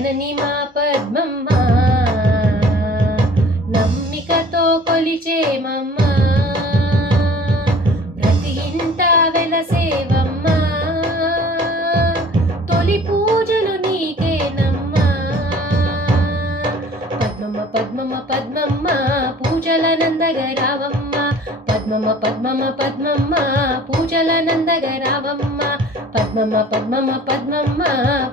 జగజ్జనని మా పద్మమ్మ నమ్మికతో కొలిచేమమ్మ ప్రతి ఇంట వెలసేవమ్మ తొలి పూజలు నీకేనమ్మా పద్మమ్మ పద్మమ్మ పద్మమ్మ పూజల నందగరావమ్మ పద్మమ్మ పద్మమ్మ పద్మమ్మ పూజల నందగరావమ్మ పద్మమ్మ పద్మమ్మ పద్మమ్మ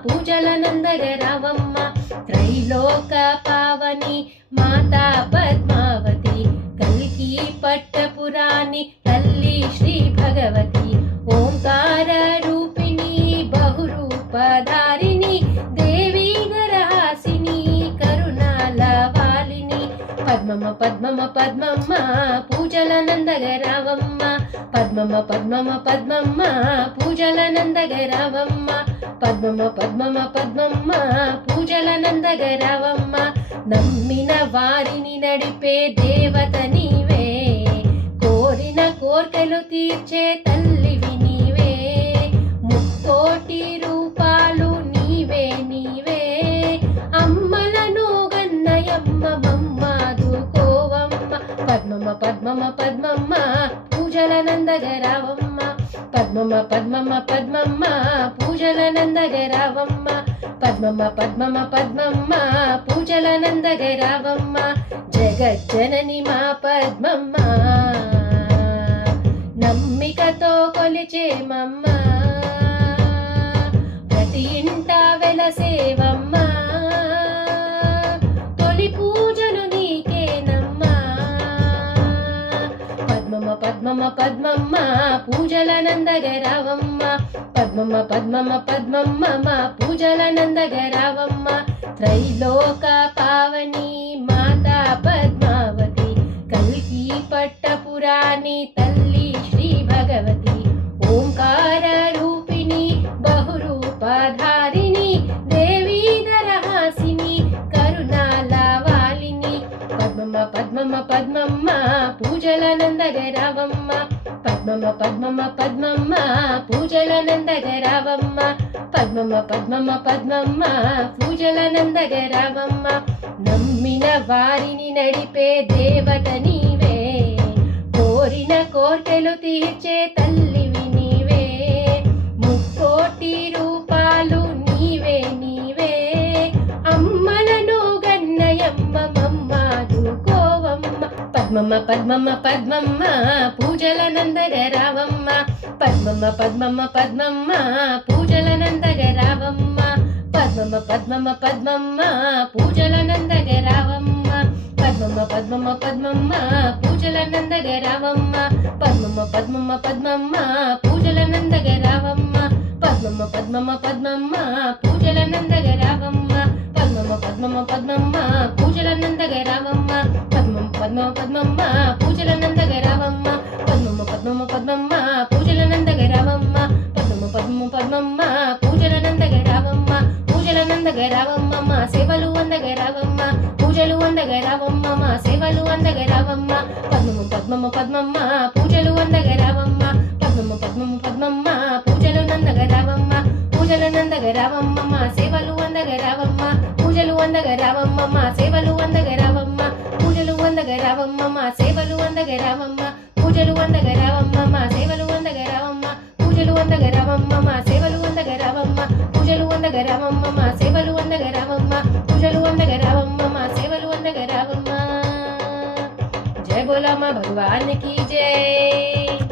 పూజల నందగరావమ్మ త్రైలోక పావని మాతా పద్మావతి కల్కి పట్టపురాణి తల్లి శ్రీ భగవతి ఓంకార రూపిణి బహురూపధారిణి దేవి నరహాసిని కరుణాల వాలిని పద్మమ్మ పద్మమ్మ పద్మమ్మ పూజల నందగరావమ్మ పద్మమ్మ పద్మమ్మ పద్మమ్మ పూజల నందగరావమ్మ పద్మమ్మ పద్మమ్మ పద్మమ్మ పూజల నందగరావమ్మ నమ్మిన వారిని నడిపే దేవత నీవే కోరిన కోర్కెలు తీర్చే తల్లివి నీవే ముక్కోటి రూపాలు నీవే నీవే అమ్మలను గన్నయమ్మ మమ్మాదుకోవమ్మ పద్మమ్మ పద్మమ్మ పద్మమ్మ పూజల నందగరావమ్మ పద్మమ్మ పద్మమ్మ పద్మమ్మ పూజల నందగరావమ్మ పద్మమ్మ పద్మమ్మ పద్మమ్మ పూజల నందగరావమ్మ జగజ్జనని మా పద్మమ్మ నమ్మికతో కొలిచేమమ్మ ప్రతి ఇంట వెలసేవమ్మ తొలి పూజలు నీకేనమ్మా పద్మమ్మ పద్మమ్మ పద్మమ్మ పూజల నందగరావమ్మ పద్మమ్మ పద్మమ్మ పద్మమ్మ మా పూజల నందగరావమ్మ త్రైలోక పావని మాతా పద్మావతి కల్కి పట్టపురాణి తల్లి శ్రీ భగవతి ఓంకార రూపిణి బహురూపధారిణి దేవి నరహాసిని కరుణాల వాలిని పద్మమ్మ పద్మమ్మ పద్మమ్మ పూజల నందగరావమ్మ పద్మమ్మ పద్మమ్మ పద్మమ్మ పూజల నందగరావమ్మ పద్మమ్మ పద్మమ్మ పద్మమ్మ పూజల నందగరావమ్మ నమ్మిన వారిని నడిపే దేవత నీవే కోరిన కోర్కెలు తీర్చే తల్లివి నీవే ముక్కోటి రూపాలు నీవే నీవే అమ్మలను గన్నయమ్మ మమ్మాదుకోవమ్మ పద్మమ్మ పద్మమ్మ పద్మమ్మ పూజల నందగరావమ్మ పద్మమ్మ పద్మమ్మ పద్మమ్మ పూజల నందగరావమ్మ పద్మమ్మ పద్మమ్మ పద్మమ్మ పూజల నందగరావమ్మ పద్మమ్మ పద్మమ్మ పద్మమ్మ పూజల నందగరావమ్మ పద్మమ్మ పద్మమ్మ పద్మమ్మ పూజల నందగరావమ్మ పద్మమ్మ పద్మమ్మ పద్మమ్మ పూజల నందగరావమ్మ పద్మమ్మ పద్మమ్మ పద్మమ్మ పూజల నందగరావమ్మ పద్మమ్మ పద్మమ్మ పద్మమ్మ పూజల నందగరావమ్మ పద్మమ్మ పద్మమ్మ పద్మమ్మ పూజల నందగరావమ్మ పద్మమ్మ పద్మమ్మ పద్మమ్మ పూజల నందగరావమ్మ పూజల నందగరావమ్మ మా సేవలు అందగరావమ్మ పూజలు అందగరావమ్మ మా సేవలు అందగరావమ్మ పద్మమ్మ పద్మమ్మ పద్మమ్మ పూజలు అందగరావమ్మ పద్మమ్మ పద్మమ్మ పద్మమ్మ పూజలు నందగరావమ్మ పూజలు నందగరావమ్మ మా సేవలు అందగరావమ్మ పూజలు అందగరావమ్మ మా సేవలు అందగరావమ్మ పూజలు అందగరావమ్మ మా సేవలు అందగరావమ్మ పూజలు అందగరావమ్మ మా సేవలు అందగరావమ్మ పూజలు అందగరావమ్మ మా సేవలు అందగరావమ్మ పూజలు అందగరావమ్మ మా సేవలు అందగరావమ్మ పూజలు అందగరావమ్మ మా సేవలు అందగరావమ్మ जय बोला माँ भगवान की जय।